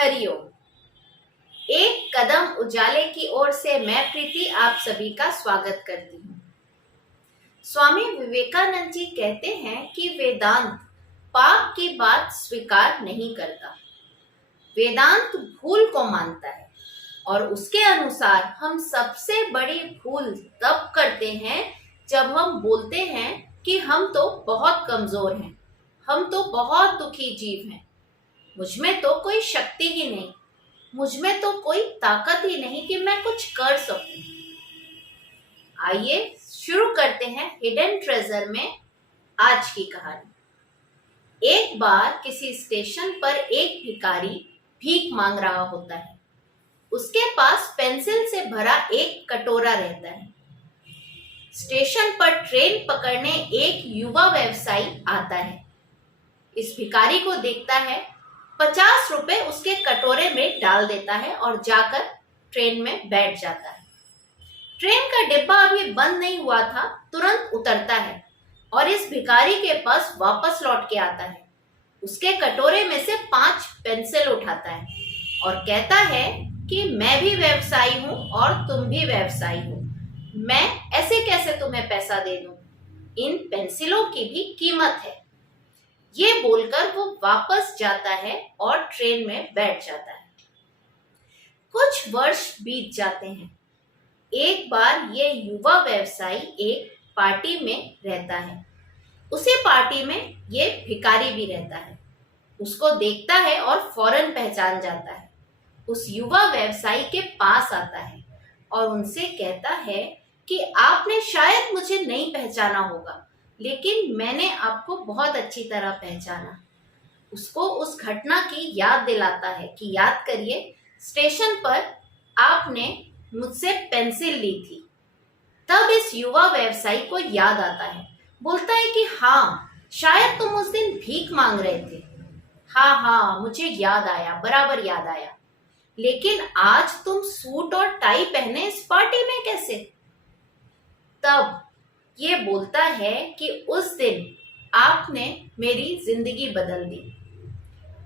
हरिओम। एक कदम उजाले की ओर से मैं प्रीति आप सभी का स्वागत करती हूँ। स्वामी विवेकानंद जी कहते हैं कि वेदांत पाप की बात स्वीकार नहीं करता, वेदांत भूल को मानता है और उसके अनुसार हम सबसे बड़ी भूल तब करते हैं जब हम बोलते हैं कि हम तो बहुत कमजोर हैं, हम तो बहुत दुखी जीव हैं, मुझ में तो कोई शक्ति ही नहीं, मुझ में तो कोई ताकत ही नहीं कि मैं कुछ कर सकूं। आइए शुरू करते हैं हिडन ट्रेजर में आज की कहानी। एक बार किसी स्टेशन पर एक भिखारी भीख मांग रहा होता है। उसके पास पेंसिल से भरा एक कटोरा रहता है। स्टेशन पर ट्रेन पकड़ने एक युवा व्यवसायी आता है। इस भिखारी को देखता है, 50 रुपए उसके कटोरे में डाल देता है और जाकर ट्रेन में बैठ जाता है। ट्रेन का डिब्बा अभी बंद नहीं हुआ था, तुरंत उतरता है और इस भिखारी के पास वापस लौट के आता है। उसके कटोरे में से 5 पेंसिल उठाता है और कहता है कि मैं भी व्यवसायी हूँ और तुम भी व्यवसायी हो, मैं ऐसे कैसे तुम्हें पैसा दे दूं? इन पेंसिलों की भी कीमत है। ये बोलकर वो वापस जाता है और ट्रेन में बैठ जाता है। कुछ वर्ष बीत जाते हैं। एक बार ये युवा व्यवसायी एक पार्टी में रहता है। उसी पार्टी में ये भिखारी भी रहता है। उसको देखता है और फौरन पहचान जाता है। उस युवा व्यवसायी के पास आता है और उनसे कहता है कि आपने शायद मुझे नहीं पहचाना होगा, लेकिन मैंने आपको बहुत अच्छी तरह पहचाना। उसको उस घटना की याद दिलाता है कि याद करिए, स्टेशन पर आपने मुझसे पेंसिल ली थी। तब इस युवा व्यवसायी को याद आता है, बोलता है कि हाँ, शायद तुम उस दिन भीख मांग रहे थे। हाँ, मुझे याद आया, बराबर याद आया, लेकिन आज तुम सूट और टाई पहने इस पार्टी में कैसे? तब ये बोलता है कि उस दिन आपने मेरी जिंदगी बदल दी।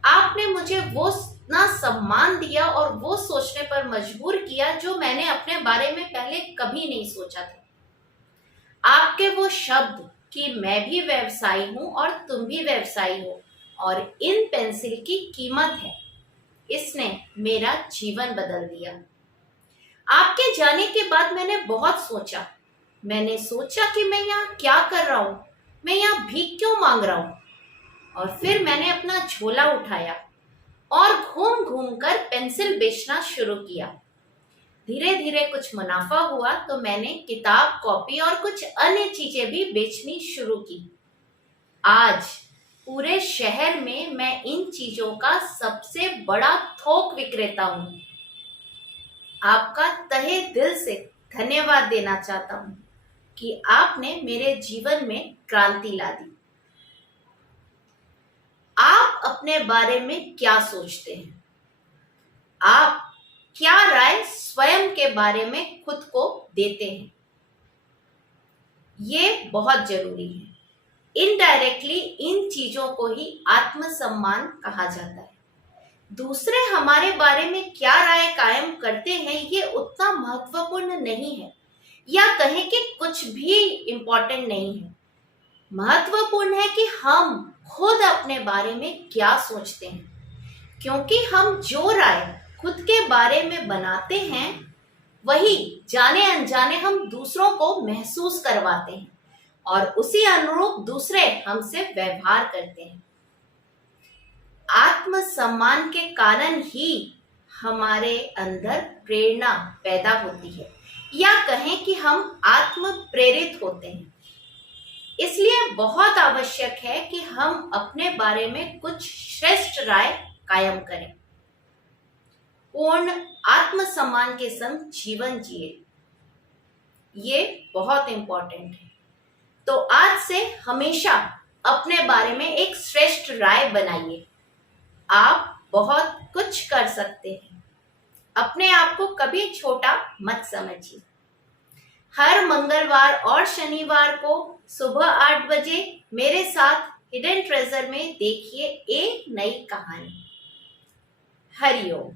आपने मुझे वो ना सम्मान दिया और वो सोचने पर मजबूर किया जो मैंने अपने बारे में पहले कभी नहीं सोचा था। आपके वो शब्द कि मैं भी व्यवसायी हूं और तुम भी व्यवसायी हो और इन पेंसिल की कीमत है, इसने मेरा जीवन बदल दिया। आपके जाने के बाद मैंने बहुत सोचा। मैंने सोचा कि मैं यहाँ क्या कर रहा हूँ, मैं यहाँ भीख क्यों मांग रहा हूँ? और फिर मैंने अपना झोला उठाया और घूम घूम कर पेंसिल बेचना शुरू किया। धीरे धीरे कुछ मुनाफा हुआ तो मैंने किताब, कॉपी और कुछ अन्य चीजें भी बेचनी शुरू की। आज पूरे शहर में मैं इन चीजों का सबसे बड़ा थोक विक्रेता हूँ। आपका तहे दिल से धन्यवाद देना चाहता हूँ कि आपने मेरे जीवन में क्रांति ला दी। आप अपने बारे में क्या सोचते हैं? आप क्या राय स्वयं के बारे में खुद को देते हैं? ये बहुत जरूरी है। इनडायरेक्टली इन चीजों को ही आत्मसम्मान कहा जाता है। दूसरे हमारे बारे में क्या राय कायम करते हैं ये उतना महत्वपूर्ण नहीं है, या कहें कि कुछ भी इम्पोर्टेंट नहीं है। महत्वपूर्ण है कि हम खुद अपने बारे में क्या सोचते हैं, क्योंकि हम जो राय खुद के बारे में बनाते हैं वही जाने अनजाने हम दूसरों को महसूस करवाते हैं और उसी अनुरूप दूसरे हमसे व्यवहार करते हैं। आत्मसम्मान के कारण ही हमारे अंदर प्रेरणा पैदा होती है, या कहें कि हम आत्म प्रेरित होते हैं। इसलिए बहुत आवश्यक है कि हम अपने बारे में कुछ श्रेष्ठ राय कायम करें, पूर्ण आत्मसम्मान के संग जीवन जिए। ये बहुत इंपॉर्टेंट है। तो आज से हमेशा अपने बारे में एक श्रेष्ठ राय बनाइए। आप बहुत कुछ कर सकते हैं। अपने आप को कभी छोटा मत समझिए। हर मंगलवार और शनिवार को सुबह 8 बजे मेरे साथ हिडन ट्रेजर में देखिए एक नई कहानी। हरिओम।